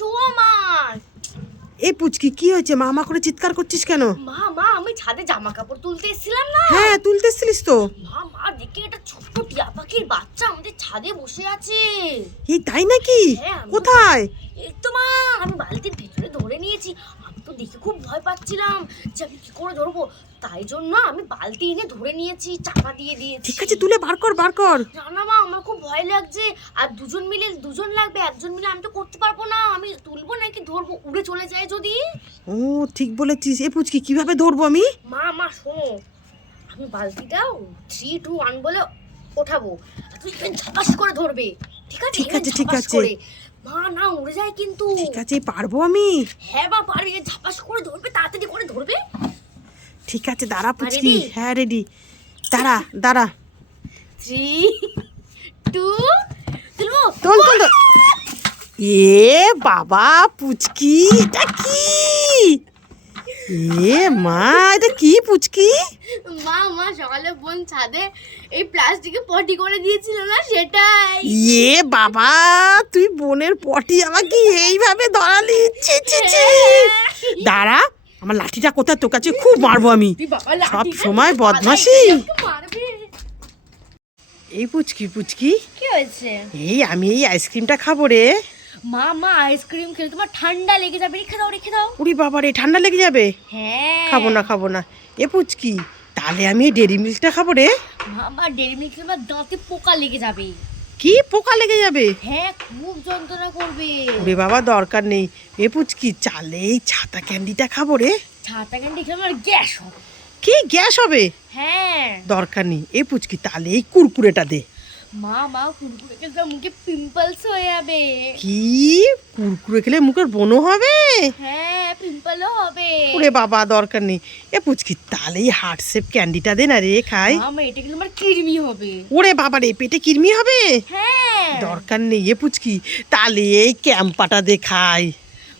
Show আমার এই পুচকি কি হয়েছে? মামা করে চিৎকার করছিস কেন? মা মা আমি ছাদে জামা কাপড় তুলতে এসেছিলাম না? হ্যাঁ তুলতে এসেছিলিস তো। মা মা দেখি এটা ছোট্ট টিয়া পাখির বাচ্চা আমাদের ছাদে বসে আছে। এই তাই নাকি? হ্যাঁ, কোথায়? এই তো মা আমি বালতির ভিতরে ধরে নিয়েছি। তো দেখে খুব ভয় পাচ্ছিলাম যে আমি কি করে ধরবো? তাই জন্য আমি বালতি এনে ধরে নিয়েছি চাপা দিয়ে দিয়েছি। ঠিক আছে তুলে বার কর বার কর। জানা মা আমার খুব ভয় লাগছে। আর দুজন মিলে দুজন লাগবে একজন মিলে আমি তো করতে পারব না। আমি তুলবো নাকি ধরবো? উড়ে চলে যায় যদি। ও ঠিক বলেছিস। এ পুচকি কীভাবে ধরবো আমি? মা মা শোনো। আমি বালতিটা থ্রি টু ওয়ান বলে ওঠাবো। আর তুই ঝাপাস করে ধরবে। ঠিক আছে? ঠিক আছে, ঠিক আছে। মা না উড়ে যায় কিন্তু। ঠিক আছে পারব আমি। হ্যাঁ বা পারবি ঝাপাস করে ধরবে তাড়াতাড়ি করে ধরবে। ঠিক আছে দাঁড়া পুচকি। হ্যাঁ রেডি দাঁড়া দাঁড়া। থ্রি টু তুলবো? তোল তোল তোল। এ বাবা পুচকি এটা কি? এ মা এটা কি পুচকি? মা মা সকালে বোন ছাদে এই প্লাস্টিকে পটি করে দিয়েছিল না সেটাই। এ বাবা তুই বোনের পটি আমাকে এইভাবে ধরালি? ছি ছি ছি। দাঁড়া আমার লাঠিটা কোথায়? তোর কাছে খুব মারবো আমি। সব সময় বদমাশি। এই পুচকি পুচকি। কি হয়েছে? এই আমি এই আইসক্রিমটা খাব রে। মা মা আইসক্রিম খেলে তোমার ঠান্ডা লেগে যাবে। রেখে দাও রেখে দাও। উড়ি বাবা রে ঠান্ডা লেগে যাবে? হ্যাঁ। খাব না খাব না। এ পুচকি তাহলে আমি ডেরি মিল্কটা খাব রে। মামা ডেরি মিল্ক খেলে আমার দাঁতে পোকা লেগে যাবে। কি? পোকা লেগে যাবে? হ্যাঁ খুব যন্ত্রণা করবে। ওরে বাবা দরকার নেই। এ পুচকি চালে এই ছাতা ক্যান্ডিটা খাব রে। ছাতা ক্যান্ডি খেলে আমার গ্যাস হবে। কি? গ্যাস হবে? হ্যাঁ। দরকার নেই। এ পুচকি তাহলে এই কুরকুরেটা দে। মা মা কুরকুরে খেলে মুখে পিম্পলস হয়ে যাবে। কি? কুরকুরে খেলে মুখের বনো হবে? হ্যাঁ পিম্পলও হবে। ওরে বাবা দরকার নেই। এ পুচকি তাহলে হার্ট শেপ ক্যান্ডিটা দে না রে খাই। এটা কিন্তু আমার কিরমি হবে। ওরে বাবা রে পেটে কিরমি হবে? হ্যাঁ। দরকার নেই এ পুচকি তাহলে এই ক্যাম্পাটা দে খাই।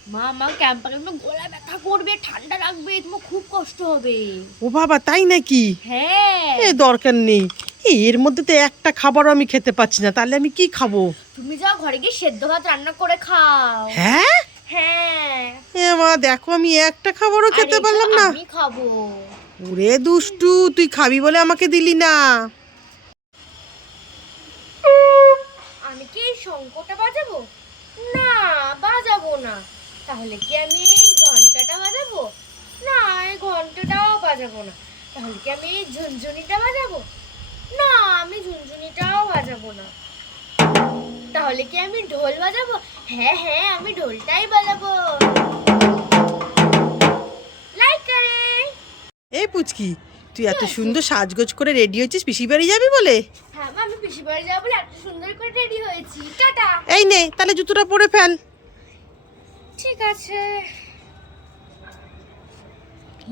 মা মা ক্যাম্পাকে তোমার গলা ব্যথা করবে ঠান্ডা লাগবে তোমার খুব কষ্ট হবে। ও বাবা তাই নাকি? হ্যাঁ। এ দরকার নেই। এর মধ্যে তো একটা খাবারও আমি খেতে পাচ্ছি না তাহলে আমি কি খাব? তুমি যাও ঘরে গিয়ে সেদ্ধ ভাত রান্না করে খাও। হ্যাঁ? হ্যাঁ। এ মা দেখো আমি একটা খাবারও খেতে পারলাম না। আমি খাব। ওরে দুষ্টু তুই খাবি বলে আমাকে দিলি না। আমি কি শঙ্কটা বাজাবো? না বাজাবো না। তাহলে কি আমি এই ঘন্টাটা বাজাবো? না এই ঘন্টাটাও বাজাবো না। তাহলে কি আমি এই ঝুনঝুনিটা বাজাবো? বাজাবো না। তাহলে কি আমি ঢোল বাজাবো? হ্যাঁ হ্যাঁ আমি ঢোলটাই বাজাবো। লাইক করে। এই পুচকি তুই এত সুন্দর সাজগোজ করে রেডি হয়েছিস? পিসি বাড়ি যাবি বলে? হ্যাঁ মা, আমি পিসি বাড়ি যাব বলে এত সুন্দর করে রেডি হয়েছি। টাটা। এই নে তাহলে জুতোটা পরে ফেল। ঠিক আছে।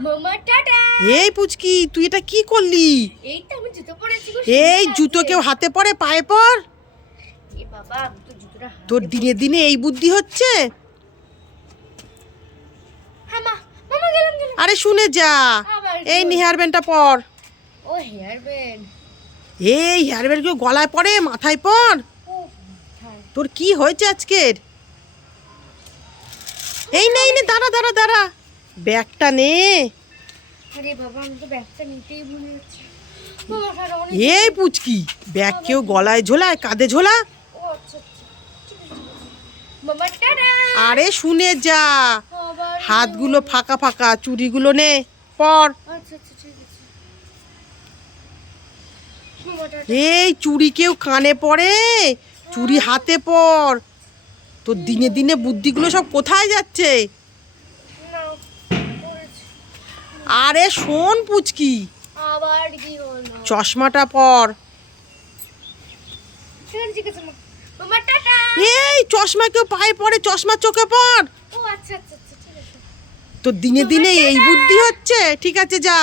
মামা টাটা। এই পুচকি তুই এটা কি করলি? এই তো এই জুতো কেউ হাতে পরে পায়ে পর? তোর দিনে দিনে এই বুদ্ধি হচ্ছে? হ্যাঁ আরে শুনে যা। এই নি হেয়ার ব্যান্ডটা পর। ও হেয়ার ব্যান্ড এই হেয়ার ব্যান্ড কেউ গলায় পরে মাথায় পর? তোর কি হয়েছে আজকের? এই নে এই নে দাঁড়া দাঁড়া দাঁড়া। ব্যাগটা নে। আরে বাবা আমি তো ব্যাগটা নিতেই ভুলে যাচ্ছি। এই পুচকি, ব্যাগ কেউ গলায় ঝোলায়, কাঁধে ঝোলা? আরে শুনে যা, হাতগুলো ফাঁকা ফাঁকা, চুড়িগুলো নে, পর। এই চুড়ি কেউ কানে পড়ে চুড়ি হাতে পর। তোর দিনে দিনে বুদ্ধিগুলো সব কোথায় যাচ্ছে? আরে শোন পুচকি আবার কি হলো? চশমাটা পর। এই চশমা কেউ পায়ে পড়ে চশমা চোখে পর ও আচ্ছা আচ্ছা আচ্ছা তোর দিনে দিনে এই বুদ্ধি হচ্ছে। ঠিক আছে যা।